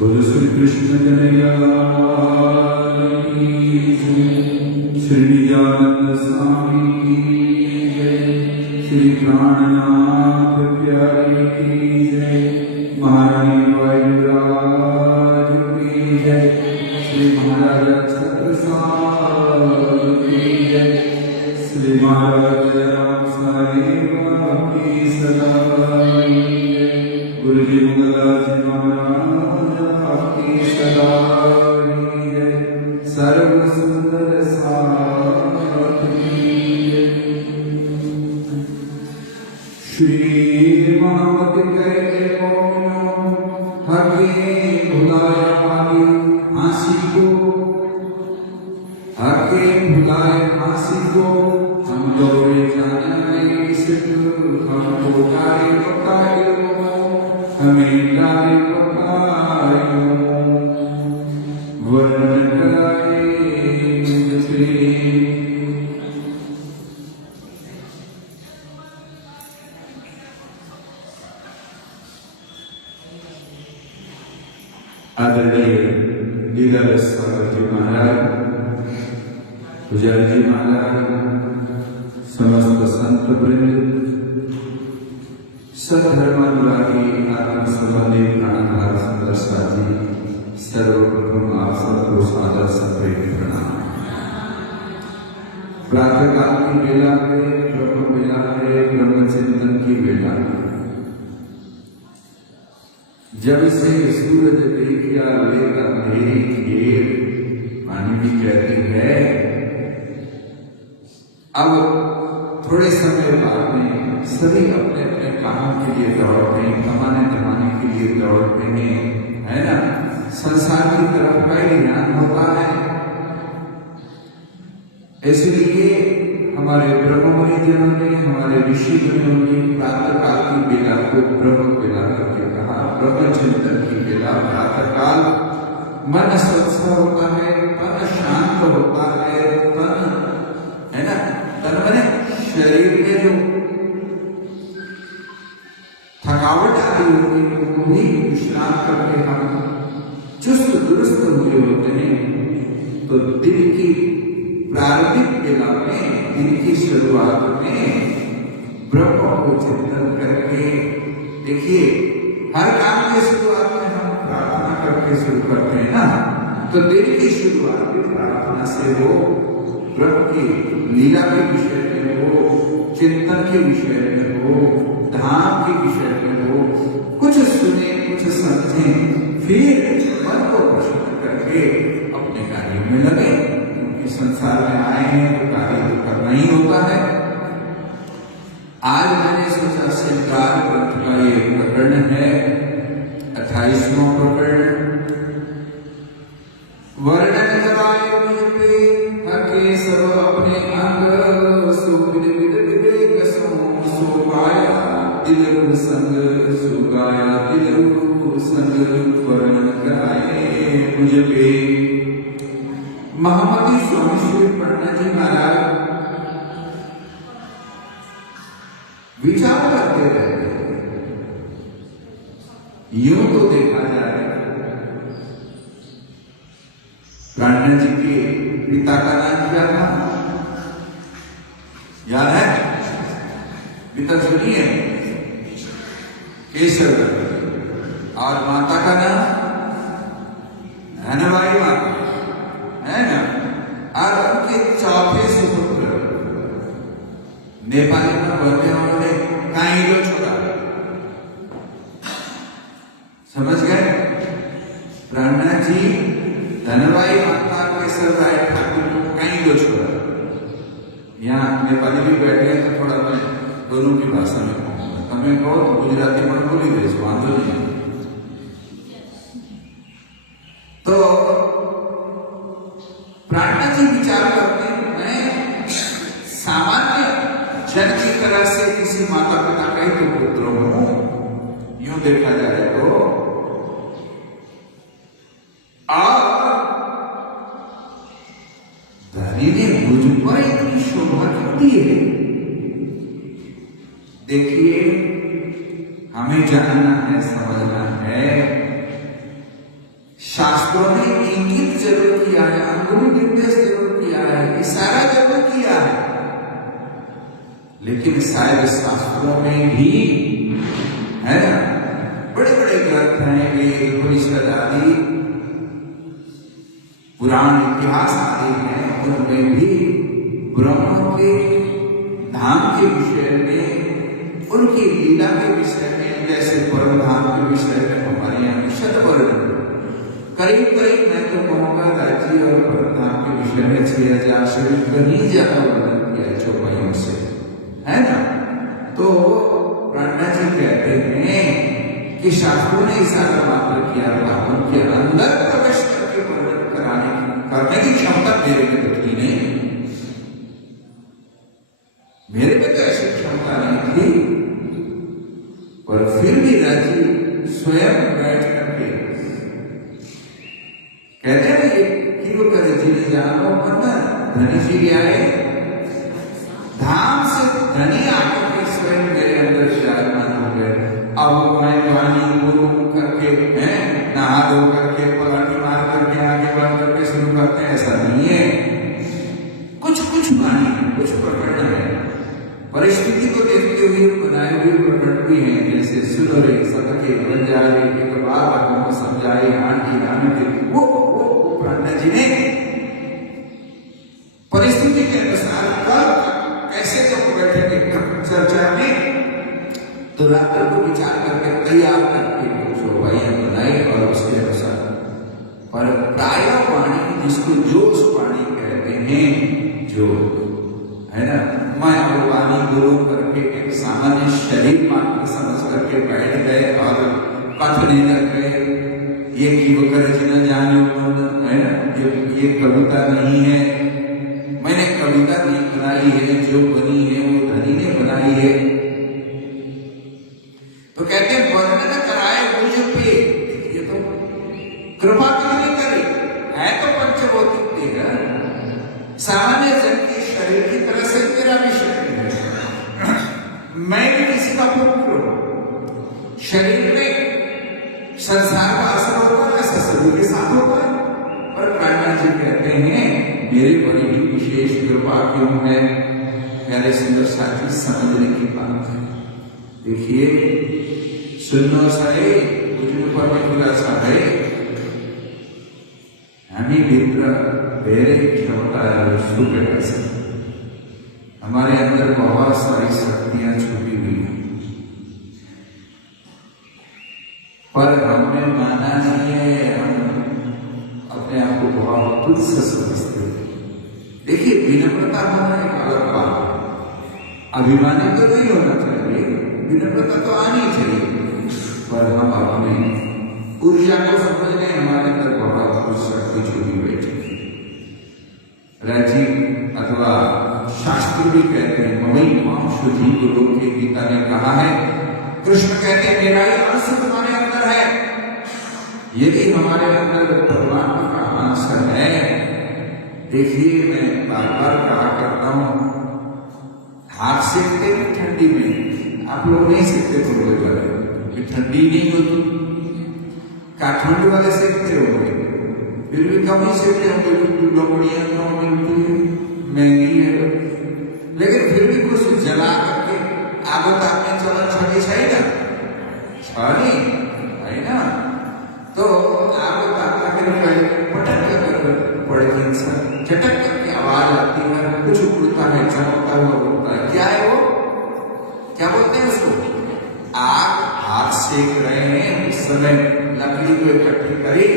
बोलो श्री कृष्ण कन्हैया की जय। श्री नित्यानंद स्वामी की जय। श्री प्राणनाथ प्यारे की जय। महारानी वायुराज की जय। श्री महाराजा छत्रसाल की जय। श्री महाराजा राम साहेब की सदा गुरु जी मंगलाज महाराज आपकी सदा सर्व सुंदर साथ की श्री महामति कहते कौनो हके भुलाया वाली हांसी को हके भुलाए हांसी को हम दौड़े जाने सिर्फ हमको गाड़ी पकाए हमें डाले पकायो वर्ण कराए मुझसे। आदरणीय लीला स्वागत जी महाराज, पुजारी जी महाराज, समस्त संत वृंद, सधर्मानुरागी आत्म संबंधी प्राणधार सुंदर साथी, सर्वप्रथम आप सबको सादर सप्रेम प्रणाम। प्रातः काल की बेला है, ब्रह्म बेला है, ब्रह्म चिंतन की बेला है। जब से सूरज देखिया लेगा घेर पानी भी कहती है। अब थोड़े समय बाद में सभी अपने अपने काम के लिए दौड़ते हैं, कमाने धमाने के लिए दौड़ते हैं, है ना। संसार की तरफ का ही ध्यान होता है। इसलिए हमारे ब्रह्ममुनि जनों ने, हमारे ऋषि मुनियों ने प्रातः काल की बेला को ब्रह्म बेला करके कहा। ब्रह्म चिंतन की बेला प्रातः काल मन स्वच्छ होता है, तन शांत होता है, तन है ना, तन माने शरीर में जो थकावट आई होती है वो भी विश्राम करके हम चुस्त दुरुस्त हुए होते हैं। तो दिन की प्रारंभिक बेला में, दिन की शुरुआत में ब्रह्म को चिंतन करके देखिए, हर काम की शुरुआत में हम प्रार्थना करके शुरू करते हैं ना। तो दिन की शुरुआत भी प्रार्थना से हो, ब्रह्म की लीला के विषय में हो, चिंतन के विषय में हो, धाम के विषय में हो, कुछ सुने कुछ समझे, फिर मन को प्रसन्न करके अपने कार्य में लगे। क्योंकि संसार में आए हैं तो कार्य तो करना ही होता है। आज मैंने सोचा श्रृंगार ग्रंथ का ये प्रकरण है, 28वां प्रकरण। वर्णन कराए मुझ पे हके सब अपने अंग, सो विद विवेक सो गाया दिल संग, सो गाया दिल संग। वर्णन कराए मुझ पे महामती स्वामी श्री पन्ना जी महाराज विचार करते रहते हैं। यूं तो देखा जाए, प्राणा जी के पिता का नाम क्या था, याद है? पिता सुनिए, केशव। और माता का नाम धनबाई माता, है ना। और उनके चौथे सुपुत्र नेपाली में बोलने वालों ने काइलो छोड़ा, समझ गए? प्राणा जी धनबाई माता केशवराय ठाकुर को काइलो छोड़ा। यहाँ नेपाली भी बैठे हैं तो थोड़ा मैं दोनों की भाषा में कहूँगा। तमें कहो तो गुजराती में बोली दे, वांधो नहीं। तो प्राणा जी विचार करते हैं, मैं सामान्य जन की तरह से किसी माता पिता का ही तो पुत्र हूं, यूं देखा जाए तो। और धनी ने मुझ पर इतनी शोभा क्यों दी है? देखिए, हमें जानना है, समझना है शास्त्रों ने इंगित जरूर किया है, अंगुली निर्देश जरूर किया है, इशारा जरूर किया है, लेकिन शायद शास्त्रों में भी है ना बड़े बड़े ग्रंथ हैं, वेद उपनिषद आदि पुराण इतिहास आदि हैं, उनमें भी ब्रह्म के धाम के विषय में, उनकी लीला के विषय में, जैसे परम धाम के विषय में हमारे यहाँ शत वर्णन करीब करीब मैं तो कहूँगा राज्य और परम धाम के विषय में 6000 से कहीं ज्यादा वर्णन किया चौपाइयों से, है ना। तो ब्रह्मा जी कहते हैं कि शास्त्रों ने इशारा मात्र किया था, उनके अंदर प्रवेश करके वर्णन करने की क्षमता मेरे में थी नहीं, मेरे में तो ऐसी क्षमता नहीं थी, पर फिर भी राजी स्वयं बैठ करके कहते हैं कि वो करे जी ने जानो मरना धनी जी आए धाम से, धनी आकर के स्वयं मेरे अंदर विराजमान हो गए। अब मैं वाणी गुरु करके हैं नहा धो करके पलाटी मार करके आगे बढ़ करके शुरू करते हैं, ऐसा नहीं है। कुछ कुछ वाणी कुछ प्रकरण है, परिस्थिति को देखते हुए बनाए हुए प्रकरण भी हैं, जैसे सुनरे सबके बंजारे एक बार को समझाए आंटी नान के वो ब्रह्मा जी ने परिस्थिति के अनुसार कब कैसे जब बैठेंगे चर्चा में तो रात्र को विचार करके तैयार करके शोभाइयां बनाई और उसके अनुसार, पर प्राय वाणी जिसको जोश वाणी कहते हैं, जो है ना मैं और वाणी गुरु करके एक सामान्य शरीर मात्र समझ करके बैठ गए और कथने लग गए, ये कीवकर जी न जाने है ना, ये कविता नहीं है, मैंने कविता नहीं बनाई है, जो बनी है वो धनी ने बनाई है। तो कहते हैं वर्णन कराए मुझ पे, ये तो कृपा कितनी करी है, तो पंचभौतिक देगा, सामान्य जन के शरीर की तरह से मेरा भी शरीर है, मैं भी किसी का पुत्र हूं, शरीर में संसार का असर होता है, ऐसा सभी के साथ होता है, पर ब्रह्मा जी कहते हैं मेरे बड़ी ही विशेष कृपा क्यों है, प्यारे सुंदर साथी समझने की बात है। देखिए सुनो सारे पर खुलासा है, हमें मित्र मेरे क्षमता है, हमारे अंदर बहुत सारी शक्तियां छुपी हुई हैं, पर हमने माना नहीं है, हम अपने आप को बहुत तुच्छ समझते हैं। देखिए विनम्रता होना एक अलग बात है, अभिमानी तो नहीं होना चाहिए, विनम्रता तो आनी चाहिए, पर हम अपने ऊर्जा को समझने हमारे अंदर बहुत कुछ शक्ति छुपी बैठी है। राजीव अथवा शास्त्र भी कहते हैं मवई मांशु जीव लोग के गीता ने कहा है, कृष्ण कहते हैं मेरा ही अंश तुम्हारे अंदर है, यदि हमारे अंदर परमात्मा का अंश है। देखिए मैं बार बार कहा करता हूं, हाथ सेकते हैं ठंडी में, आप लोग नहीं सेकते थोड़े वाले, ठंडी नहीं होती, काठमांडू वाले सेकते होंगे, फिर भी कम ही सेकते होंगे क्योंकि लकड़ियां कम मिलती है, महंगी है, लेकिन फिर भी कुछ जला करके आगो तापने चला छड़ी चाहिए छड़ी है ना, तो आगो तापना के पहले पटक कर पड़ेगी इंसान, झटक करके आवाज आती है, कुछ उड़ता है, चमकता हुआ उड़ता है, क्या है वो, क्या बोलते हैं उसको, आग, हाथ सेक रहे हैं, उस समय लकड़ी को इकट्ठी करी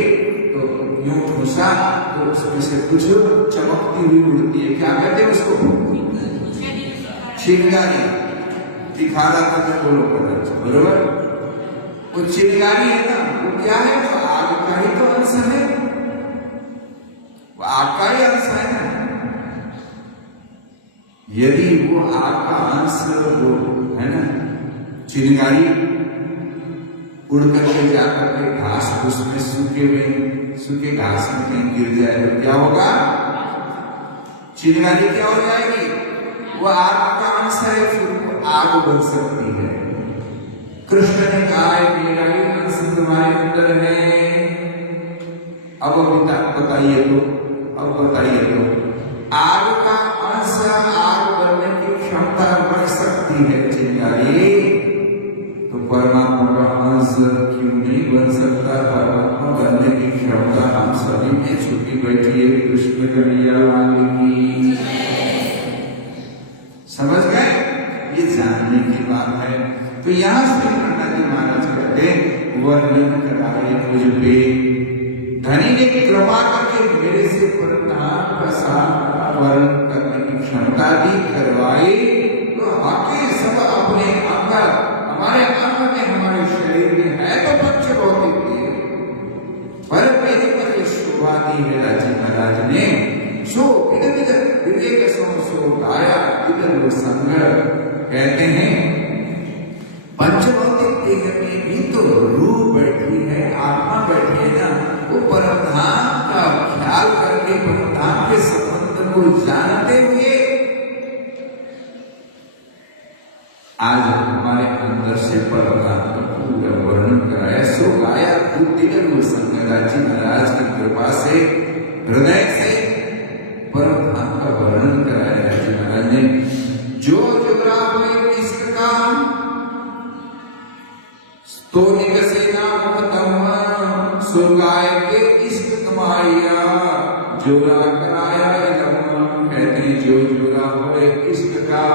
तो यूं ठूसा तो उसमें से कुछ चमकती हुई उड़ती है, क्या कहते हैं उसको, चिंगारी, दिखा रहा था तो बोलो पता, बरोबर, वो चिंगारी है ना, वो क्या है, तो आग का ही तो अंश है, वो आग का ही अंश है ना, यदि वो आग का अंश वो है ना, चिंगारी उड़ करके जाकर के घास फूस में सूखे घास में कहीं गिर जाए तो क्या होगा, चिंगारी क्या हो जाएगी, वो आग का अंश है, फिर आग बन सकती है। कृष्ण ने कहा मेरा ही अंश तुम्हारे अंदर है, अब अभी तक बताइए तो, अब बताइए तो आग का अंश आग बनने की क्षमता बढ़ सकती है चिंगारी, तो परमात्मा का अंश क्यों नहीं बन सकता? परमात्मा बनने की क्षमता हम सभी में छुपी बैठी है। कृष्ण कन्हैया लाल की। समझ गए? ये जानने की बात है। तो यहाँ श्री कृष्ण जी महाराज कहते वर्णन कराए मुझ पे, धनी ने कृपा करके मेरे से परंधाम का साथ वर्णन करने की क्षमता भी करवाई। तो बाकी सब अपने अंग, हमारे अंग में, हमारे शरीर में है तो पंच भौतिक देह, पर मेरे पर ये शोभा दी है राजी महाराज ने। सो विवेक सो गाया विदर्भ संग, कहते हैं पंचभौतिक देह में भी तो रूह बैठी है, आत्मा बैठी है ना। वो परमधाम का ख्याल करके परमधाम के संबंध को जानते हुए आज हमारे अंदर से परमधाम का पूरा वर्णन कराया। सो गाया विदर्भ संग, राजी महाराज की कृपा से हृदय से परमधाम का वर्णन कराया राजी महाराज ने। जो जुगरा हुए इश्क का तो निकसेना मुकदम, सो गाय के इश्क कमाया जोरा कराया इलम, कहते हैं जो जुगरा हुए इश्क का।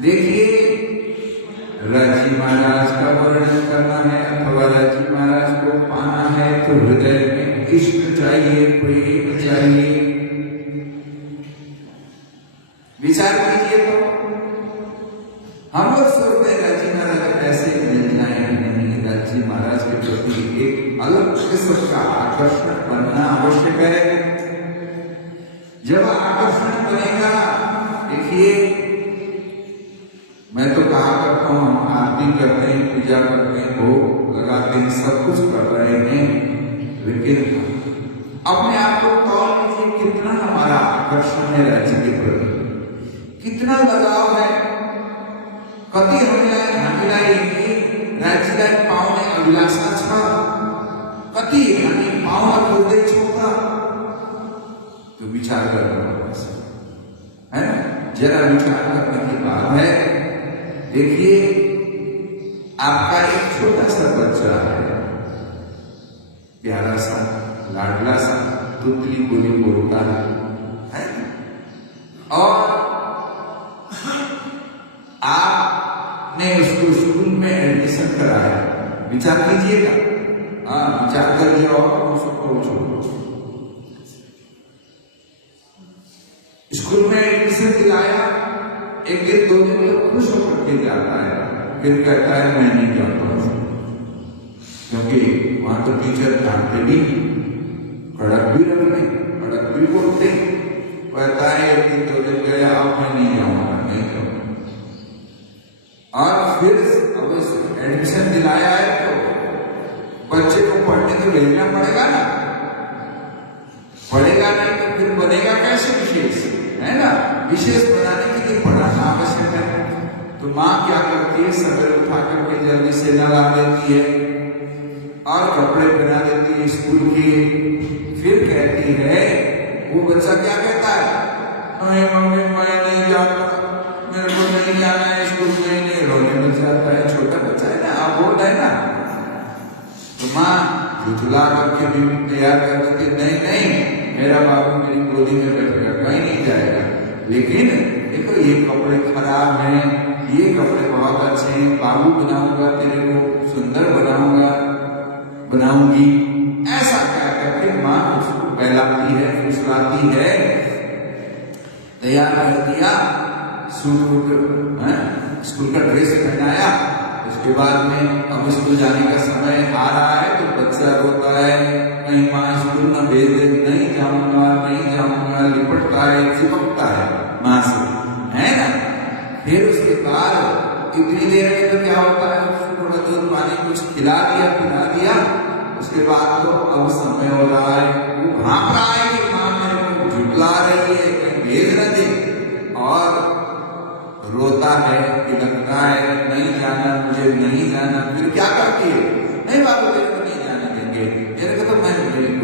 देखिए राजी महाराज का वर्णन करना है अथवा राजी महाराज को पाना है तो हृदय में इश्क चाहिए, प्रेम चाहिए। विचार कीजिए तो हम लोग सोचते हैं राजी महाराज ऐसे मिल जाए, नहीं, राजी महाराज के प्रति एक अलग किस्म का आकर्षण बनना आवश्यक है। जब आकर्षण बनेगा, देखिए मैं तो कहा करता हूं हम आरती करते हैं, पूजा करते हैं, भोग लगाते हैं, सब कुछ कर रहे हैं, लेकिन अपने आप को तौल लीजिए कितना हमारा आकर्षण है राज्य के प्रति, कितना लगाव है। कति हामीलाई राज्यलाई पाउने अभिलाषा छ, कति हामी पाउन खोज्दैछौँ त, तो विचार गर्नुपर्छ, है ना? जरा विचार करने की बात है। देखिए आपका एक छोटा सा बच्चा है, प्यारा सा, लाडला सा, तुतली बोली बोलता है, और आपने उसको स्कूल में एडमिशन कराया। विचार कीजिएगा, हाँ विचार करिए और उसको पूछो। स्कूल में एडमिशन दिलाया, एक दिन दो दिन तो खुश होकर के जाता है, फिर कहता है मैं नहीं जाता हूं, क्योंकि वहां तो टीचर डांटते भी, कड़क भी रखते, कड़क भी बोलते। कहता है एक दिन दो दिन गया, अब मैं नहीं जाऊंगा, नहीं जाऊंगा। और फिर अब एडमिशन दिलाया है तो बच्चे को पढ़ने तो भेजना पड़ेगा ना, पढ़ेगा नहीं तो फिर बनेगा कैसे विशेष, है ना? विशेष बनाने के लिए पढ़ाना आवश्यक है। तो माँ क्या करती है, सवेरे उठा करके जल्दी से नला देती है और कपड़े पहना देती है स्कूल के। फिर कहती है, वो बच्चा क्या कहता है, नहीं मम्मी मैं नहीं जाता, मेरे को नहीं जाना है स्कूल में, नहीं, रोने लग जाता है। छोटा बच्चा है ना, आप बोल रहे ना, तो माँ झुठला करके भी तैयार कर देती, नहीं नहीं मेरा बाबू मेरी गोदी में बैठेगा, कहीं नहीं जाएगा। लेकिन देखो ये कपड़े खराब हैं, ये कपड़े बहुत अच्छे हैं, बाबू बनाऊंगा, तेरे को सुंदर बनाऊंगा, बनाऊंगी, ऐसा कह करके माँ उसको बहलाती है, फुसलाती है। तैयार कर दिया, सूट स्कूल का ड्रेस पहनाया, उसके बाद में अब स्कूल जाने का समय आ रहा है तो बच्चा रोता है, कहीं माँ स्कूल न भेज दे, नहीं जाऊंगा नहीं जाऊंगा, लिपटता है, चिपकता है माँ से, है ना? फिर उसके बाद इतनी देर में तो क्या होता है, उसको थोड़ा दूध पानी कुछ खिला दिया, पिला दिया, उसके बाद तो अब समय हो रहा है, वो भाग रहा है कि माँ मेरे को झुटला रही है, कहीं भेज न दे, और रोता है, पिलकता है, नहीं जाना मुझे, नहीं जाना। फिर क्या करती है, नहीं बाबू तेरे को नहीं जाने देंगे, तेरे को तो मैं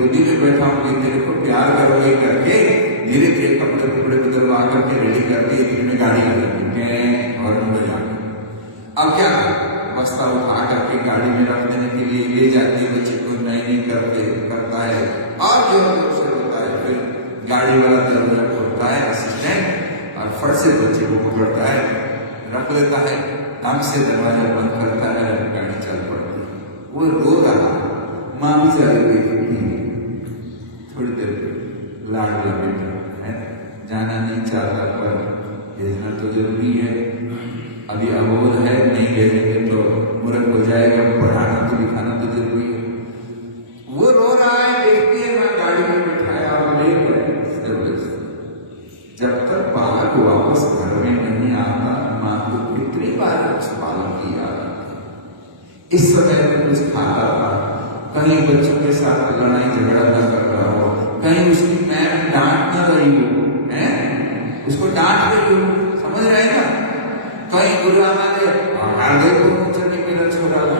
गोदी में बैठा हूँ, तेरे को प्यार करोगे करके धीरे धीरे कपड़े कपड़े बदलवा करके रेडी करके इतने गाड़ी लगे और अब क्या बस्ता उठा करके गाड़ी में रख देने के लिए ले जाती है, बच्चे को नहीं करता है और जोर से होता है। फिर गाड़ी वाला दरवाजा खोलता है असिस्टेंट और फट से बच्चे को पकड़ता है, रख लेता है, ढंग से दरवाजा बंद करता है, गाड़ी चल पड़ती है। वो रो रहा, माँ भी चल रही, थोड़ी देर लाडला बेटा है, जाना नहीं चाहता पर भेजना तो जरूरी है, अभी अबोध है, नहीं भेजेंगे तो मूर्ख हो जाएगा, पढ़ाना तो लिखाना तो जरूरी है। वो रो रहा है, देखती है, मैं गाड़ी में बिठाया और ले गए। जब तक बालक वापस घर में नहीं आता, माँ को कितनी बार उस बालक की याद आती। इस समय में कुछ खाता था, कहीं बच्चों के साथ लड़ाई झगड़ा न कर रहा हो, कहीं उसकी मैम डांट न रही हो, है उसको डांट रही हो, समझ रहे हैं ना, कहीं गुरुआना दे आगे को चलने के लिए छोड़ा है,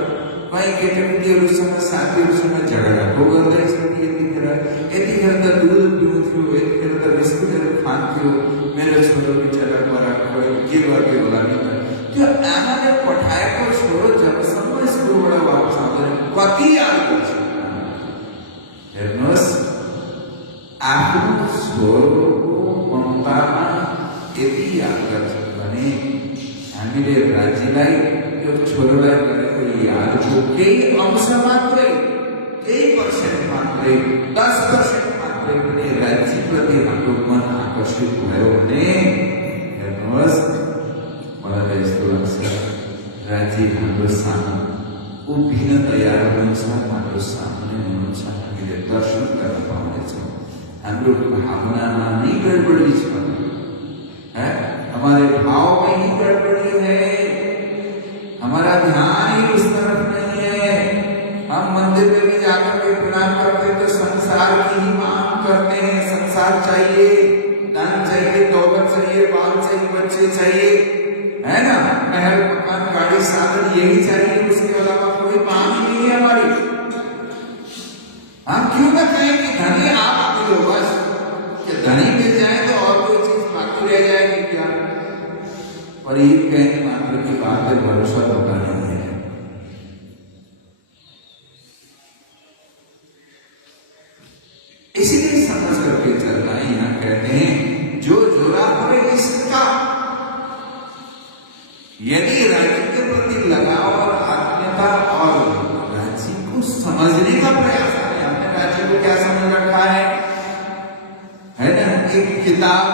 कहीं कहते हैं उस समय साथी उस समय झगड़ा हो गया, इसमें ये दिख रहा है, ये दिख रहा था दूध क्यों थी, ये दिख रहा था बिस्कुट खान क्यों, मेरे छोरो की चला पर कोई गिर वाके बोला नहीं था, तो आना पठाया को छोरो जब समय स्कूल बड़ा वापस आ गए, बाकी याद कर सकता है। हेरनोस आप छोरो को पंपाना यदि याद कर सकता नहीं, हामीले राज्यलाई यो छोरोलाई गरेको यादको केही अंश मात्रै, केही पर्सेन्ट मात्रै, 10% मात्रै पनि राज्यप्रति हाम्रो मन आकर्षित भयो भने हेर्नुहोस्, मलाई यस्तो लाग्छ राज्य हाम्रो सामु उभिन तयार हुनुहुन्छ, हाम्रो सामने हुनुहुन्छ, हामीले दर्शन गर्न पाउनेछौँ। हाम्रो भावनामा नै गडबडी छ, हमारे भाव में ही गड़बड़ी है, हमारा ध्यान ही उस तरफ नहीं है। हम मंदिर में भी जाकर के प्रणाम करते तो संसार की ही मांग करते हैं, संसार चाहिए, धन चाहिए, दौलत चाहिए, बाल चाहिए, बच्चे चाहिए, है ना, महल मकान गाड़ी साधन यही चाहिए, उसके अलावा कोई मांग ही नहीं है हमारी। हम क्यों ना कहें कि धनी आप मिलो, बस कि धनी मिल जाए तो और कोई चीज बाकी रह जाएगी क्या, और ये कहने मात्र की बात पर भरोसा होता नहीं है। इसीलिए समझ करके चलना है। यहाँ कहते हैं जो जोरा करे इसका, यदि राज्य के प्रति लगाव और आत्मीयता और राज्य को समझने का प्रयास करें। हमने राज्य को क्या समझ रखा है ना, एक किताब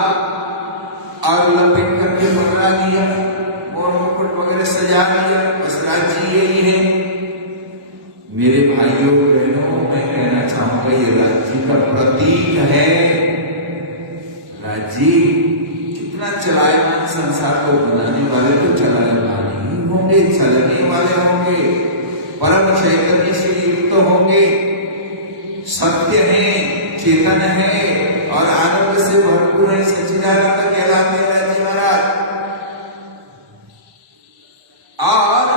और लपेट करके पकड़ा दिया और मुकुट वगैरह सजा दिया, बस राज्य यही है। मेरे भाइयों बहनों, मैं कहना चाहूंगा ये राज्य का प्रतीक है। राज्य कितना चलायमान संसार को बनाने वाले तो चलायमान ही होंगे, चलने वाले होंगे, परम चैतन्य से युक्त होंगे, सत्य है, चेतन है और आनंद से भरपूर है, सच्चिदानंद कहलाते हैं राज्य महाराज। और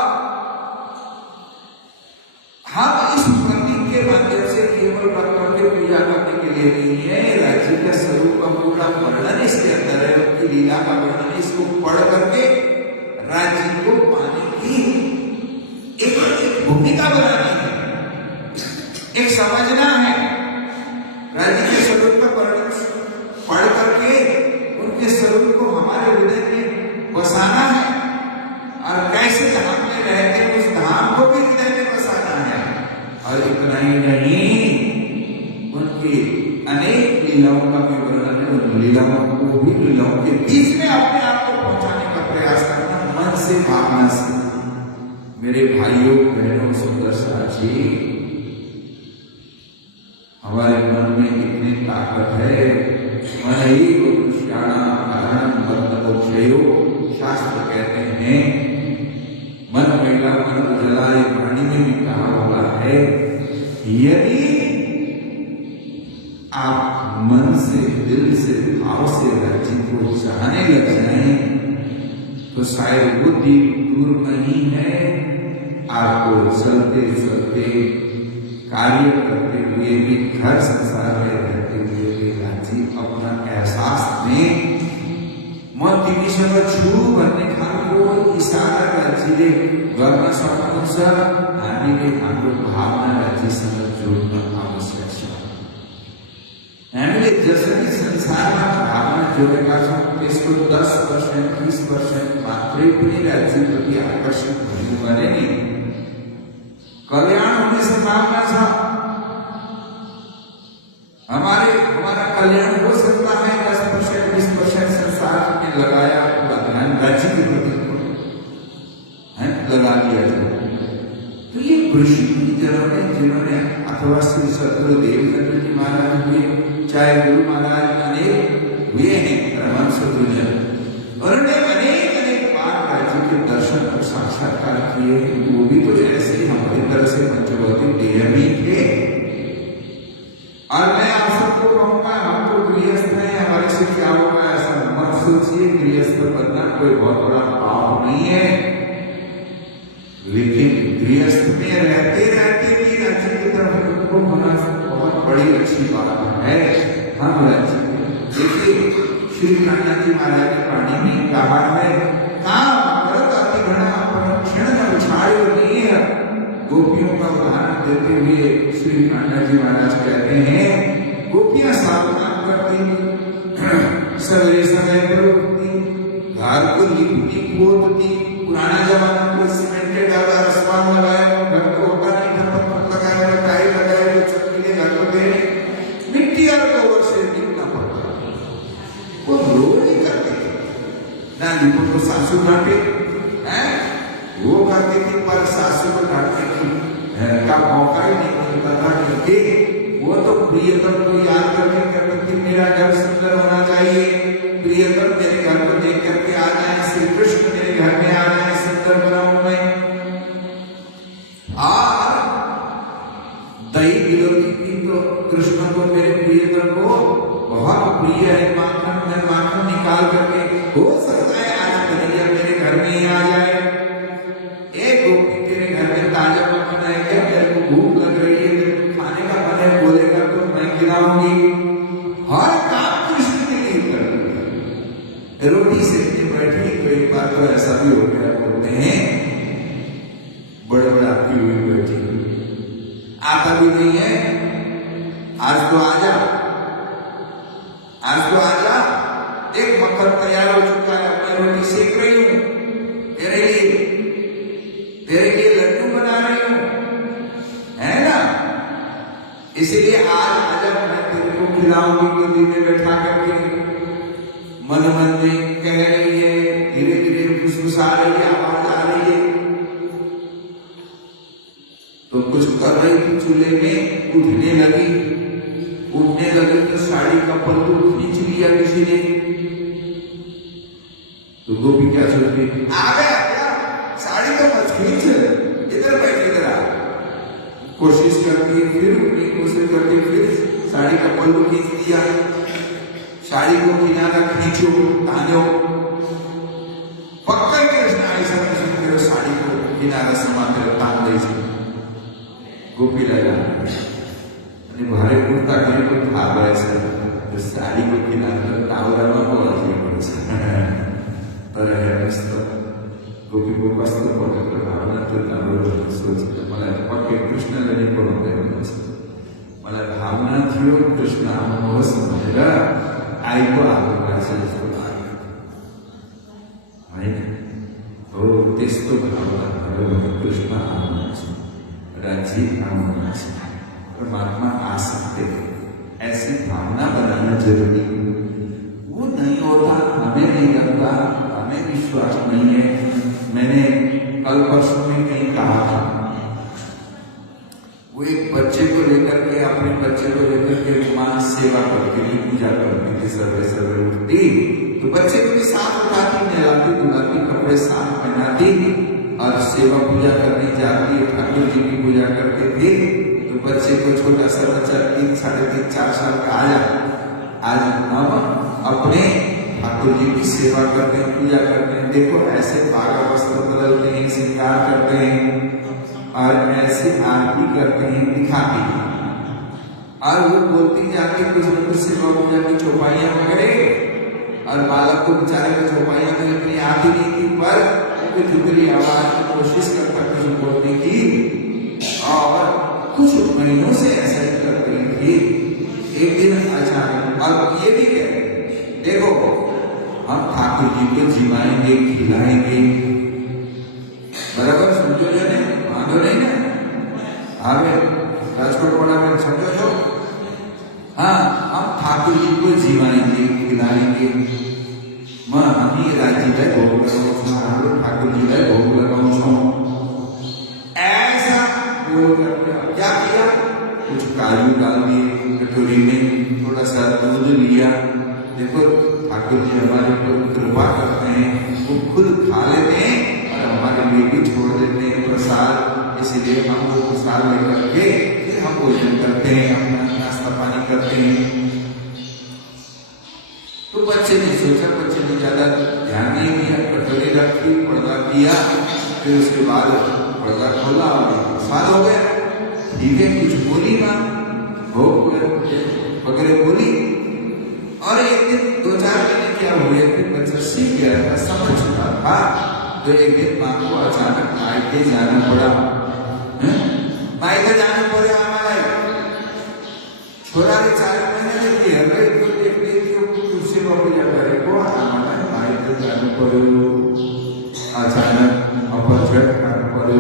हम इस प्रतीक के माध्यम से केवल भक्तों के पूजा करने के लिए नहीं है, राज्य का स्वरूप का पूरा वर्णन इसके अंदर है, उनकी लीला का वर्णन, इसको पढ़ करके राज्य को पाने की एक भूमिका बनानी है, एक समझना है। राज्य के स्वरूप का वर्णन पढ़ करके उनके स्वरूप को हमारे हृदय में बसाना है, और कैसे धाम में रहते हैं उस धाम को भी हृदय में बसाना है। और इतना ही नहीं, उनकी अनेक लीलाओं का भी वर्णन है, उन लीलाओं को भी लीलाओं के बीच में अपने आप को पहुंचाने का प्रयास करना, मन से, भावना से। मेरे भाइयों बहनों, सुंदर साथी, हमारे मन में इतनी ताकत है। मन ही कारण बंधो, शास्त्र कहते हैं मन मैला मन उजला, ये वाणी में भी कहा हुआ है। यदि आप मन से, दिल से, भाव से राज्य को चाहने लग जाएं तो शायद वो दूर नहीं है, आपको चलते चलते कार्य करते हुए भी, घर संसार में रहते हुए भी राज्य अपना एहसास में मत दिशा छू भन्ने खालको इशारा राज्यले गर्न सक्नुहुन्छ। हामीले हाम्रो भावना राज्यसँग जोड्न आवश्यक छ। हामीले जसरी संसारमा भावना जोडेका छौँ त्यसको 10% 20% मात्रै पनि राज्यप्रति आकर्षित भयौँ भने नि कल्याण होने संभावना था। हमारा कल्याण हो सकता है 10% 20% संसार में लगाया हुआ ध्यान राज्य के प्रति लगा दिया था। तो ये ऋषि जिन्होंने अथवा श्री सदगुरुदेव दत्त जी महाराज हुए, चाहे गुरु महाराज अनेक हुए हैं परमहंस गुरुजन, उन्होंने अनेक बार राज्य के दर्शन और साक्षात्कार किए। वो भी तो ऐसे ही हमारी तरह से पंचभौतिक देह भी थे। और मैं आप सबको कहूंगा, हम तो गृहस्थ हैं, हमारे से क्या होगा ऐसा मत सोचिए। गृहस्थ बनना कोई बहुत बड़ा पाप नहीं है, लेकिन गृहस्थ में रहते रहते भी राज्य की तरफ उनको होना बहुत बड़ी अच्छी बात है। हम राज्य देखिए, श्री नानक जी महाराज की वाणी में कहा है, गोपियों का उदाहरण देते हुए श्री नानक जी महाराज कहते हैं, गोपियां सावधान करती, सवेरे समय पर उठती, घर को लिपती पोतती। पुराना जमाना में सीमेंटेड वाला रस्ता लगाया, घर को होता नहीं था, पत्थर लगाया, टाइल लगाया, चक्की घर को दे मिट्टी और गोबर से लिपना पड़ता। वो लोग नहीं करते ना, लिपो तो सासू डांटे हैं, वो करते थे, पर सासू को डांटने का मौका ही नहीं मिलता था, क्योंकि वो तो प्रियतम को याद करके कहते थे मेरा घर सुंदर होना चाहिए, प्रियतम मेरे घर को देख करके आ जाए, श्री कृष्ण मेरे घर में आ जाए, सुंदर बनाऊं मैं। और दही गिलोती थी तो कृष्ण को, मेरे प्रियतम को बहुत प्रिय है माखन, मैं माखन निकाल करके, हो सकता है आज कन्हैया मेरे घर में ही आ जाए। भूख लग रही है, खाने का मन है, बोलेगा तो मैं खिलाऊंगी। हर काम कृष्ण के लिए करती। रोटी सेकने बैठी, कई बार तो ऐसा भी हो गया, बोलते हैं बड़े आपकी हुई बैठी, आता भी नहीं है, आज तो आजा, आज तो आजा। एक मक्खन तैयार हो चुका है, मैं रोटी सेक रही हूं तेरे लिए लड्डू बना रही हूं, है ना। इसलिए आज आजा, मैं तेरे को खिलाऊंगी, गोदी में बैठा करके। मन मन में कह रही है, धीरे धीरे फुसफुसा रही है, आवाज आ रही है। तो कुछ कर रही थी चूल्हे में, उठने लगी तो साड़ी का पल्लू खींच लिया किसी ने। तो गोपी क्या सोचती, आ गया क्या, साड़ी तो मत खींच, इधर बैठ, इधर आ। कोशिश करती है, फिर उठने की कोशिश करती, फिर साड़ी का पल्लू खींच दिया। साड़ी को किनारा खींचो, तानो, पक्का कृष्ण ऐसा नहीं, साड़ी को किनारा समा कर तान दे। गोपी लगा भारे कुर्ता करे को भाग ऐसे, तो साड़ी को किनारा टावरा में पर है मस्त। गोपी को मस्त पकड़ भावना तो टावरा सोच मला पक्के कृष्ण लड़ी पड़ोगे, मला भावना थियो कृष्ण आउनु समझेर आइको आएको छ जस्तो लाग्यो हैन। हो त्यस्तो भावना भयो भने कृष्ण आउनुहुन्छ, राज्य आउनुहुन्छ, परमात्मा आ सकते हैं। ऐसी भावना बनाना जरूरी है। वो नहीं होता, हमें नहीं लगता, हमें विश्वास नहीं है। मैंने कल परसों में कहीं कहा था, वो एक बच्चे को लेकर के, अपने बच्चे को लेकर के मां सेवा करके भी पूजा करती थी, सवेरे उठती तो बच्चे को भी साथ उठाती, नहलाती धुलाती, कपड़े साफ पहनाती और सेवा पूजा करने जाती। ठाकुर जी की पूजा करते थे। तो बच्चे को, छोटा सा बच्चा 3, 3.5, 4 साल का आया, आज हम अपने ठाकुर जी की सेवा करते हैं, पूजा करते हैं। देखो ऐसे पागा वस्त्र बदलते हैं, श्रृंगार करते हैं और ऐसे आरती करते हैं, दिखाते हैं। और वो बोलती जाके कुछ न कुछ सेवा पूजा की चौपाइयां वगैरह, और बालक को बेचारे को चौपाइयां तो इतनी आती नहीं थी, पर चुपली आवाज में कोशिश करता कुछ बोलने की, और कुछ महीनों से ऐसा ही कर रही थी। एक दिन अचानक, और ये भी है, देखो हम ठाकुर जी को जिवाएंगे, खिलाएंगे, बराबर समझो जो नहीं, मानो नहीं ना, आगे राजकोट वाला में समझो जो, हाँ हम ठाकुर जी को जिवाएंगे, खिलाएंगे, माँ हम ही राजी है भोग लगाऊं, ठाकुर जी का भोग लगाऊं, ऐसा बोल कर क्या किया, कुछ काजू डाल दिए कटोरी में, थोड़ा सा दूध लिया, देखो ठाकुर जी हमारे ऊपर कृपा करते हैं, वो खुद खा लेते हैं और हमारे लिए भी छोड़ देते हैं प्रसाद, इसलिए हम वो प्रसाद लेकर के फिर हम भोजन करते हैं, अपना नाश्ता पानी करते हैं। तो बच्चे ने सोचा, बच्चे ने ज्यादा ध्यान नहीं दिया, कटोरी रखी, पर्दा किया, फिर उसके बाद पर्दा खोला और प्रसाद हो गया। ठीक है, कुछ बोली ना, भोग वगैरह बोली, और एक दिन 2-4 महीने क्या हुए, फिर बच्चा सीख गया था, समझ चुका था, तो एक दिन माँ को अचानक मायके जाना पड़ा, मायके जाना पड़े हमारे छोरा ने 4 महीने देखी है, भाई तो देख लीजिए कुर्सी पर जाता है, कौन हमारा मायके जाना पड़े, अचानक अपरचट खाना पड़े,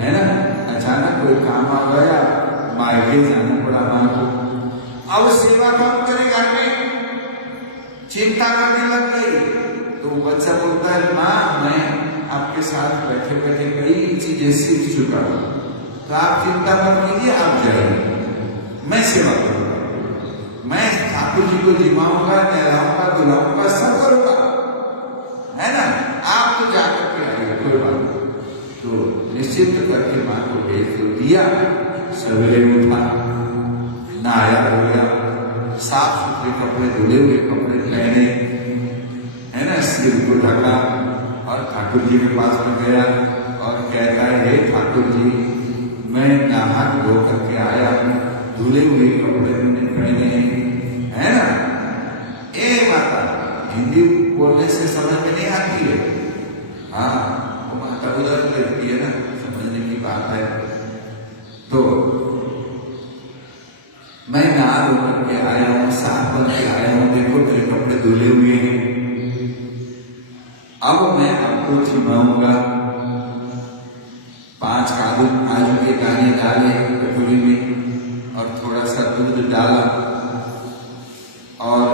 है ना, अचानक कोई काम आ गया, मायके जाना पड़ा माँ को। अब सेवा कौन करे घर में, चिंता करने लग गई, तो बच्चा बोलता है माँ मैं आपके साथ बैठे बैठे कई चीजें सीख चुका हूँ, तो आप चिंता मत कीजिए, आप जाइए, मैं सेवा करूंगा, मैं ठाकुर जी को जिमाऊंगा, नहलाऊंगा, धुलाऊंगा, सब करूंगा, है ना, आप तो जाकर के आइए, कोई बात नहीं। तो निश्चित करके माँ को भेज तो दिया, सवेरे उठा, नहाया धोया, साफ सुथरे कपड़े, धुले हुए कपड़े पहने, है ना, सिर को ढका, और ठाकुर जी के पास में गया और कहता है हे ठाकुर जी, मैं नहा धो करके आया हूँ, धुले हुए कपड़े मैंने पहने हैं, है ना। ए माता, हिंदी बोलने से समझ में नहीं आती है, हाँ वो माता उधर रहती है ना, समझने की बात है। तो मैं नहा धो करके आया हूँ, साफ बन के आया हूँ, देखो मेरे कपड़े धुले हुए हैं, अब मैं आपको जिमाऊंगा। 5 काजू के दाने डाले कटोरी में और थोड़ा सा दूध डाला और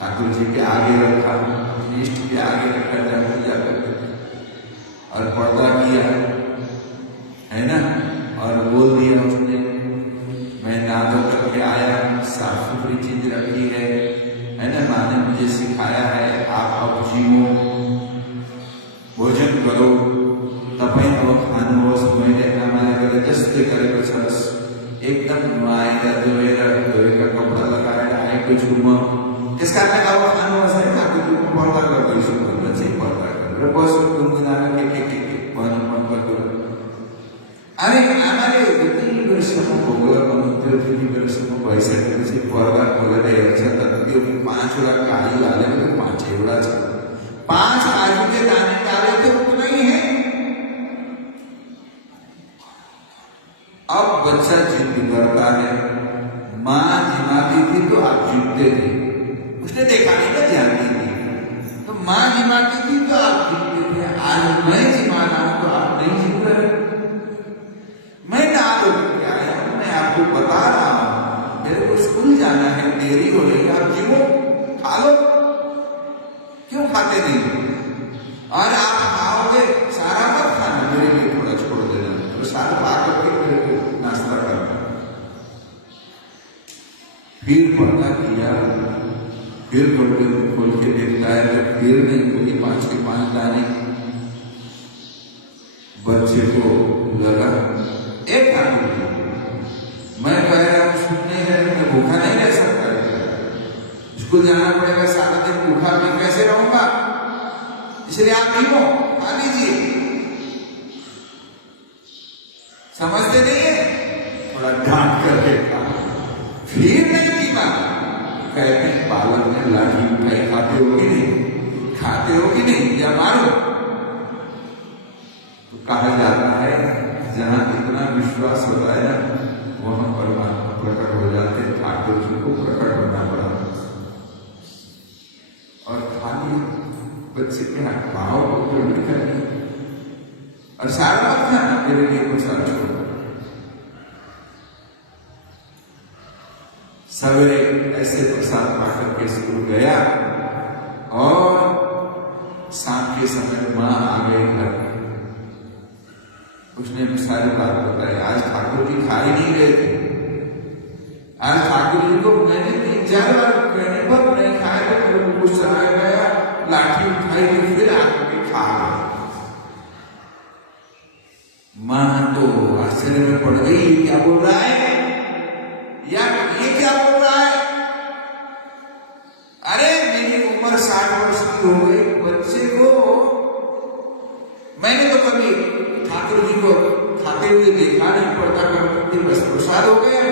ठाकुर जी के आगे रखा, अपने इष्ट के आगे रखा, जब पूजा करते और पर्दा किया, है ना, और बोल दिया उसने मैं नहा धो करके आया, साफ सुथरी चीज रखी है ना, माँ ने मुझे सिखाया है, आप अब जीवो, भोजन करो, तपाईं अब खानुहोस्, मैले आमाले गरे जस्तै गरेको छस्, एकदम नुहाएर धोएका कपडा लगाएर आएको छु म, त्यस कारणले अब खानुहोस् है, ठाकुरजीको पर्दा गर्दैछु भनेर चाहिँ पर्दा गरेर बस्यो, गुनगुनाएर के भन्नु मन पर्दो। अनि आमाले जति बेरसम्म भोग लगाउनुहुन्थ्यो, त्यति बेरसम्म भइसकेपछि पर्दा खोलेर हेर्छ त त्यो 5वटा काजु हालेको थियो, 5वटा छ, 5 काजू के दाने डाले थे, उतना ही है। अब बच्चा जिद करता है, माँ जिमाती थी तो आप जीतते थे, उसने देखा नहीं ना, ध्यान नहीं दिया, तो माँ जिमाती थी तो आप जीतते थे, आज मैं जिमा रहा हूं तो आप नहीं जीत रहे। मैं ना क्या आया, मैं आपको बता रहा हूं, मेरे को स्कूल जाना है, देरी हो रही है, आप जीवो, खा लो, क्यों खाते नहीं, और आप खाओगे सारा मत खाना, मेरे लिए थोड़ा छोड़ देना, तो सारा पा करके मेरे को नाश्ता करना। फिर पर्दा किया, फिर खोल के देखता है तो फिर नहीं, वही 5 के 5 दाने। बच्चे को लगा एक मैं कह रहा हूँ सुनने है, मैं भूखा नहीं रह सकता, स्कूल जाना पड़ेगा, सारा दिन भूखा मैं कैसे रहूंगा, इसलिए आप जीवो, खा लीजिए, समझते नहीं है, थोड़ा ढांक करके फिर नहीं की बात कहते हैं बालक ने लाठी उठाई, खाते हो कि नहीं, खाते हो कि नहीं, या मारो। तो कहा जाता है जहां इतना विश्वास होता है ना वहां परमात्मा प्रकट हो जाते, ठाकुर जी को प्रकट होना पड़ा। और खाली बच्चे के भाव को प्रकट कर दिया और सारा मत खाना, मेरे लिए कुछ और छोड़ो। सवेरे ऐसे प्रसाद पाकर के स्कूल गया और शाम के समय माँ आ गई घर। उसने सारी बात बताई, आज ठाकुर जी खा ही नहीं रहे थे, आज ठाकुर जी को मैंने 3-4 बार कहने पर नहीं खाया तो मेरे को गुस्सा आ गया, लाठी उठाई तो फिर आकर के खा गया। माँ तो आश्चर्य में पड़ गई, ये क्या बोल रहा है, या ये क्या बोल रहा है। अरे मेरी उम्र 60 वर्ष की हो गई, बच्चे को मैंने तो कभी ठाकुर जी को खाते हुए देखा नहीं, पड़ता करके बस प्रसाद हो गया।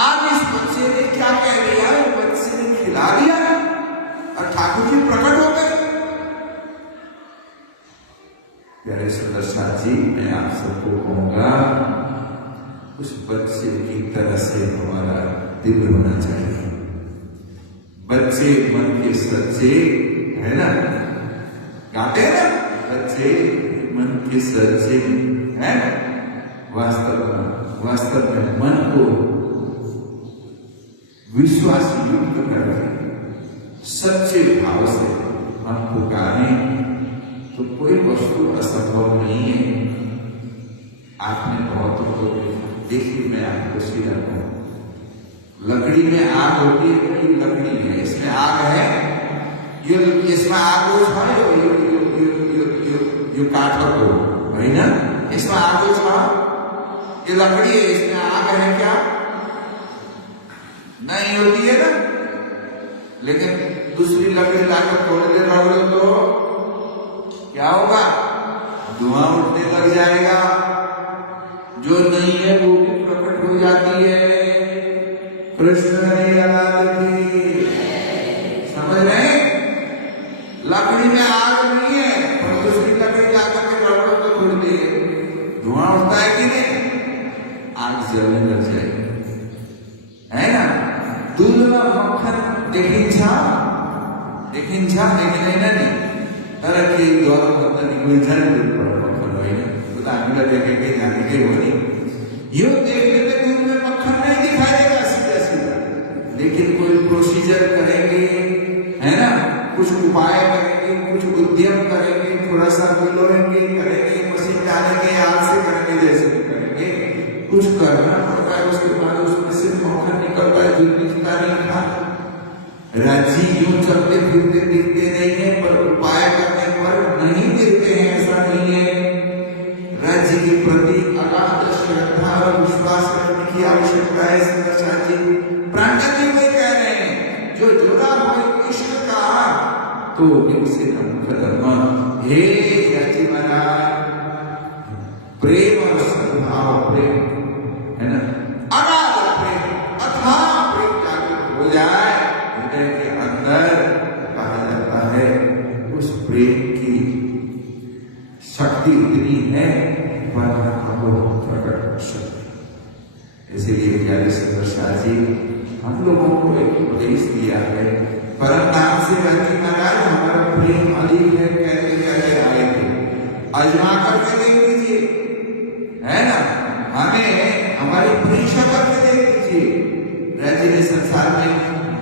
आज इस बच्चे ने क्या कह दिया, बच्चे ने खिला दिया और ठाकुर जी प्रकट हो गए। प्यारे सुंदर साथ जी, मैं आप सबको कहूंगा उस बच्चे की तरह से हमारा दिल होना चाहिए। बच्चे मन के सच्चे है ना, गाते हैं ना, बच्चे मन के सच्चे है। वास्तव में मन को विश्वास युक्त करके सच्चे भाव से हम पुकारें तो कोई वस्तु असंभव नहीं है। आपने बहुतों को देखिए, मैं आपको सीधा कहूं, लकड़ी में आग होती है, ये लकड़ी है, इसमें आग है, ये इसमें आग रोज है, ये काठर को वही ना, इसमें आग रोज है, ये लकड़ी है, इसमें आग है क्या, नहीं होती है ना। लेकिन दूसरी लकड़ी लाकर थोड़ी देर रहोगे तो क्या होगा, धुआं उठने लग जाएगा, जो नहीं है वो भी प्रकट हो जाती है। कृष्ण की समझ रहे, लकड़ी में आग नहीं है और दूसरी लकड़ी जाकर के रखो तो थोड़ी देर धुआं उठता है कि नहीं, आग जलने लग जाएगी, है ना। दूध में मक्खन देखिन छा नहीं तरह के द्वारा मतलब निकल जाए मक्खन वही ना, तो ताकि देखेंगे जाने के वो नहीं, यो देखने में दूध में मक्खन नहीं दिखाई देगा सीधा, लेकिन कोई प्रोसीजर करेंगे, है ना, कुछ उपाय करेंगे, कुछ उद्यम करेंगे, थोड़ा सा मिलोएंगे, करेंगे, मशीन डालेंगे, आग से करेंगे, जैसे भी करेंगे, कुछ करना पड़ता है। उसके बाद उसमें से मक्खन निकलता है, जो दिखता नहीं था। राज्य यूं चलते फिरते दिखते नहीं है, पर उपाय करने पर नहीं दिखते हैं, ऐसा नहीं है। राज्य के प्रति अगाध श्रद्धा और विश्वास रखने की आवश्यकता है। सुंदर जी प्राणनाथ जी वही कह रहे हैं, जो जुड़ा हो इश्क का तो इनसे खत्म। हे राज्य महाराज, प्रेम और सद्भाव, प्रेम है ना, अगाध प्रेम, अथाह प्रेम जागृत हो जाए हृदय के अंदर, कहा जाता है उस प्रेम की शक्ति इतनी है परमात्मा को प्रकट कर सकते। इसीलिए प्यारे सुंदर शाह जी हम लोगों को एक उपदेश दिया है, परम नाम से राज्य महाराज हमारा प्रेम अधिक है, कहते कहते आए थे, अजमा करके देख लीजिए, है ना, हमें हमारी परीक्षा करके देख लीजिए। राज्य ने संसार में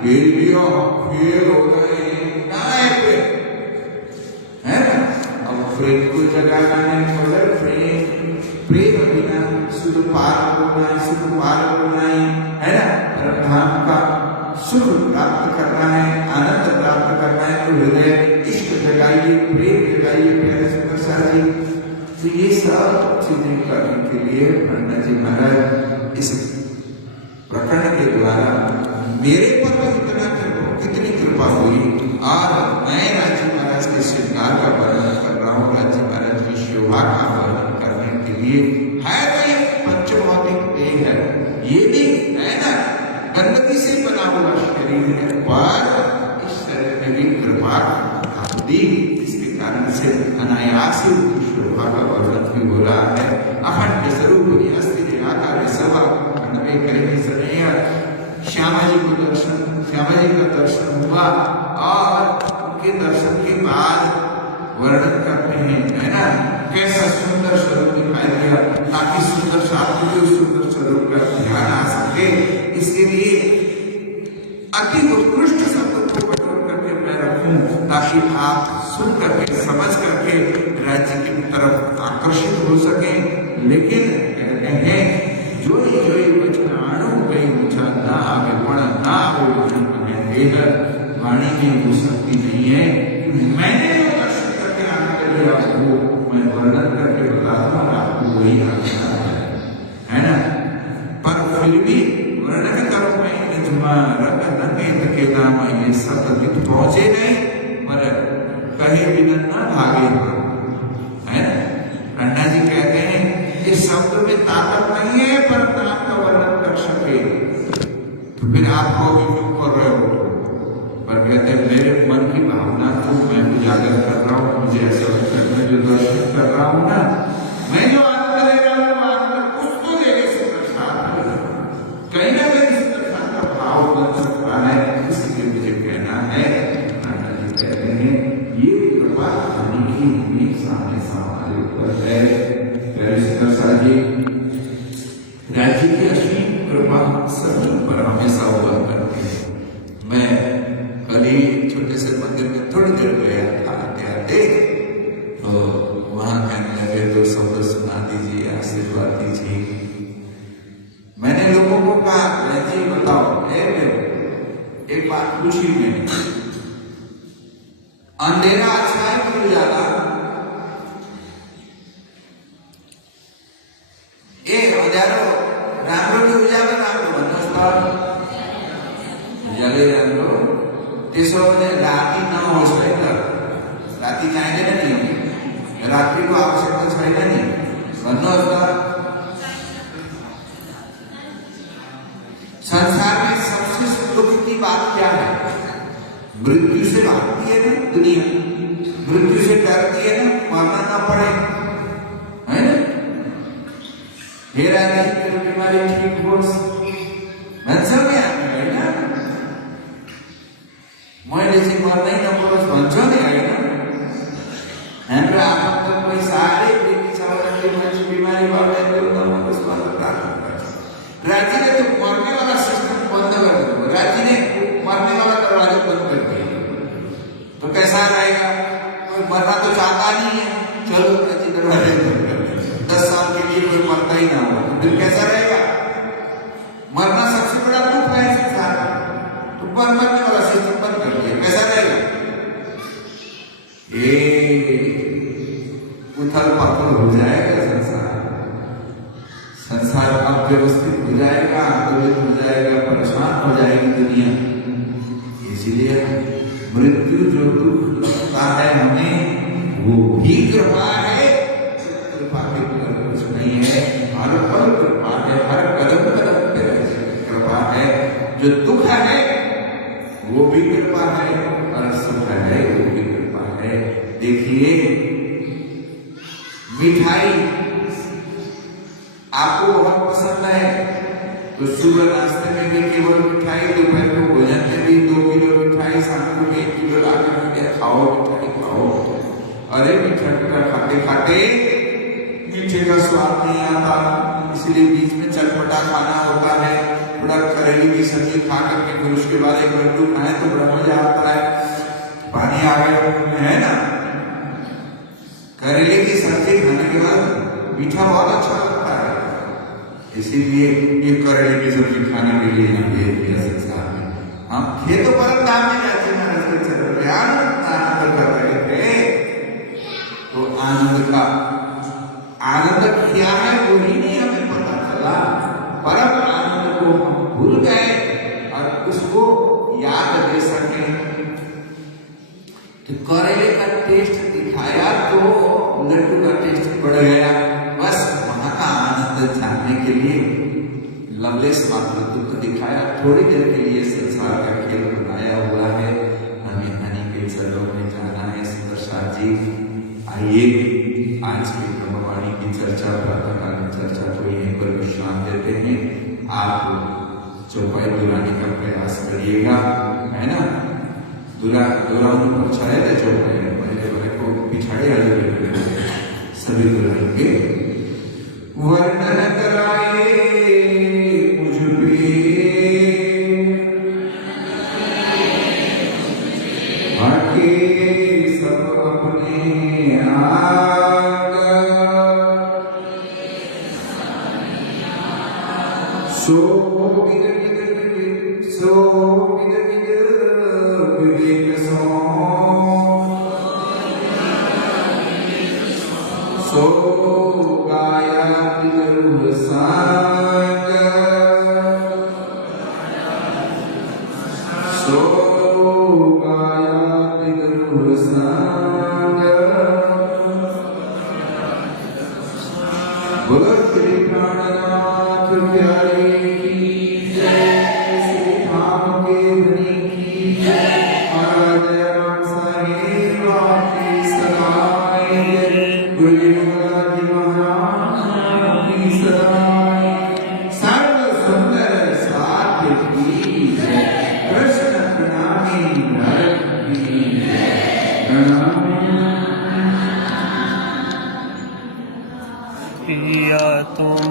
गिर लिया, फेल हो गए, है ना, अब प्रेम को जगाना है, मगर प्रेम बिना सुख पार होना है ना, परम का सुख प्राप्त करना है, आनंद प्राप्त करना है, तो हृदय इष्ट जगाइए, प्रेम जगाइए। प्यारे सुंदर शाह जी, तो ये सब चीजें करने के लिए प्राणनाथ जी महाराज इस प्रकरण के द्वारा मेरे पर कितनी कृपा हुई, और मैं राज्य महाराज के श्रृंगार का वर्णन कर रहा हूँ, राज्य महाराज की शोभा का वर्णन करने के लिए है। तो ये पंचभौतिक देह है, ये भी है ना, इसके कारण से अनायास ही उनकी शोभा का वर्णन भी हो रहा है। अखंड स्वरूप अस्ति निराकार सभा खंडवे करेंगे सनेय। श्यामा जी का दर्शन हुआ और उनके दर्शन के बाद वर्णन करते हैं, है ना, कैसा सुंदर स्वरूप दिखाई दिया, ताकि सुंदर शास्त्र के सुंदर स्वरूप का ध्यान आ सके। इसके लिए अति उत्कृष्ट शब्द को बटोर करके मैं रखूं, ताकि आप सुन करके समझ करके राज्य की तरफ आकर्षित हो सके। लेकिन कहते हैं जो वचनाणु कई ऊंचा ना आगे बढ़ ना हो वाणी में वो शक्ति नहीं है। मैंने जो दर्शन करके आनंद लिया वो मैं वर्णन करके बताता हूँ, आपको वही आनंद है ना। पर फिर भी वर्णन करो मैं के नाम ये सब पहुंचे नहीं, पर कहीं भी न भागे, है ना। अन्ना जी कहते हैं कि शब्द में ताकत नहीं है पर नाम का वर्णन कर सके, तो फिर आप भी क्यों कर रहे हो? पर कहते हैं मेरे मन की भावना तो मैं उजागर कर रहा हूँ, मुझे ऐसा लगता है मैं जो दर्शन कर रहा हूँ ना, मैं जो आनंद ले रहा हूँ आनंद उसको लेने से प्रसाद कहीं ना कहीं प्रसाद का भाव बन सकता है। इसलिए मुझे कहना है, नाना जी कहते हैं ये कृपा की सामने हमारे ऊपर है। जी राज्य की असीम कृपा सभी पर हमेशा हुआ करती है। मैं कल ही छोटे से मंदिर में थोड़ी देर गया था, आते तो वहां कहने लगे तो शब्द सुना दीजिए, आशीर्वाद दीजिए। मैंने लोगों को कहा जी बताओ, एक बात पूछी मैंने, अंधेरा अच्छा है कि उजाला? उजालो राम्रो कि उजालो राम्रो भन्नुहोस् त? उजालै राम्रो। त्यसो भने राति नहोस् है त, राति चाहिँदैन नि, रात्रिको आवश्यकता छैन नि, भन्नुहोस् त। संसार में सबसे सुख की बात क्या है? मृत्यु से भागती है ना दुनिया, मृत्यु से डरती है ना, मरना ना पड़े, है ना। हेरा नहीं बीमारी ठीक हो भन्छ नि होइन, मैले चाहिँ मर्नै नपरोस् भन्छ नि होइन। हाम्रो आफन्त कोही साह्रै प्रेमी छ भने त्यो मान्छे बिमारी भएर नमरोस् भनेर प्रार्थना गर्छ। राज्य ने तो मरने वाला सिस्टम बंद कर दिया, राज्य ने मरने वाला दरवाजा बंद कर दिया, तो कैसा रहेगा? कोई मरना तो चाहता नहीं है, चलो राज्य दरवाजे बंद कर दिया, 10 साल के लिए कोई मरता ही ना हो, तो फिर कैसा रहेगा? मरना सबसे बड़ा दुख है संसार में, तो मरने वाला सिस्टम बंद कर दिया, कैसा रहेगा? ये उथल पाथल हो जाएगा संसार अव्यवस्थित हो जाएगा, आंदोलित हो जाएगा, परेशान हो जाएगी दुनिया। इसलिए मृत्यु जो दुख लगता है हमें, वो भी कृपा है। कृपा के बिना कुछ नहीं है, हर पल कृपा है, हर कदम कदम पे कृपा है। जो दुख है वो भी कृपा है, और सुख है वो भी कृपा है। देखिए मिठाई आपको बहुत पसंद है, तो सुबह नाश्ते में भी केवल मिठाई, दोपहर को भोजन में भी 2 किलो मिठाई, शाम को 1 किलो लाकर खाओ मिठाई खाओ। अरे मीठा खाते खाते मीठे का स्वाद नहीं आता, इसलिए बीच में चटपटा खाना होता है। थोड़ा करेले की सब्जी खा करके फिर उसके बाद एक लड्डू खाए तो बड़ा मजा आता है, पानी आ गया है ना। करेले की सब्जी खाने के बाद मीठा बहुत अच्छा लगता है, इसीलिए ये करेले की सब्जी खाने के लिए हम भेज दिया संसार में। हम खेतों पर दाम में जाते हैं, आनंद कर रहे थे, तो आनंद क्या है वो ही नहीं हमें पता चला। परम आनंद को हम भूल गए, और उसको याद दे सके। तो करेले का टेस्ट दिखाया तो लड्डू का टेस्ट बढ़ गया, बस वहां का आनंद जानने के लिए लवलेस मात्र दुख दिखाया। थोड़ी देर के लिए संसार का खेल बनाया हुआ है, हमें हनी के चलों में जाना है, सुंदर जी आइए आज की ब्रह्मवाणी की चर्चा प्रातःकालीन चर्चा को यहीं पर विश्राम देते हैं। आप चौपाई दुलाने का प्रयास करिएगा, है ना। दुलाने पर छाया था चौपाई में, पहले वाले को पिछाड़े आगे सभी दुलाएंगे। वर्णन कराए मुझ पे आके सब अपने आगा, सो विद विवेक सो गाया तिलरु सांग, सो गाया तिलरु सांग। बोलो श्री प्राणनाथ प्यारे की जय, श्री धाम के धनी की जय, महाराज राम साहेब आपकी सदाई जय, गुरु महाराज महाराज की सदाई, सर्व सुंदर साध्य की जय, कृष्ण प्रणामी नरक की जय, प्रणाम। पिया तुम